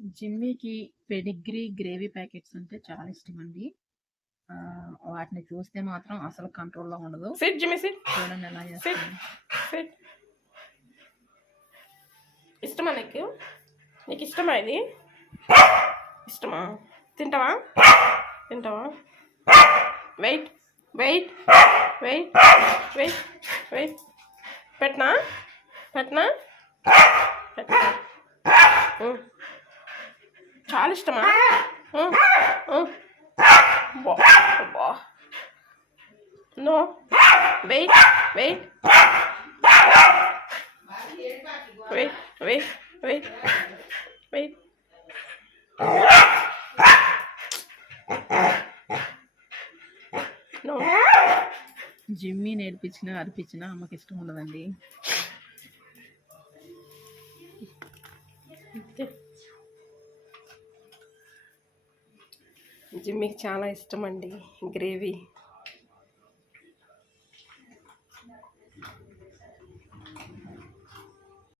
జిమ్మీకి pedigree gravy packets అంటే చాలా ఇష్టం అండి. వాటిని చూస్తే మాత్రం అసలు కంట్రోల్లో ఉండదు. చూడండి ఎలా చేస్తాను. ఇష్టమా నీకు? నీకు ఇష్టమా ఇది? ఇష్టమా? తింటావా? Wait wait wait wait wait పెట్టనా? చాలా ఇష్టమా? No wait wait wait wait wait wait no. Jimmy నేర్పించినా అర్పించినా అమ్మకి ఇష్టం ఉండదండి. జిమ్మీకి చాలా ఇష్టం అండి గ్రేవీ.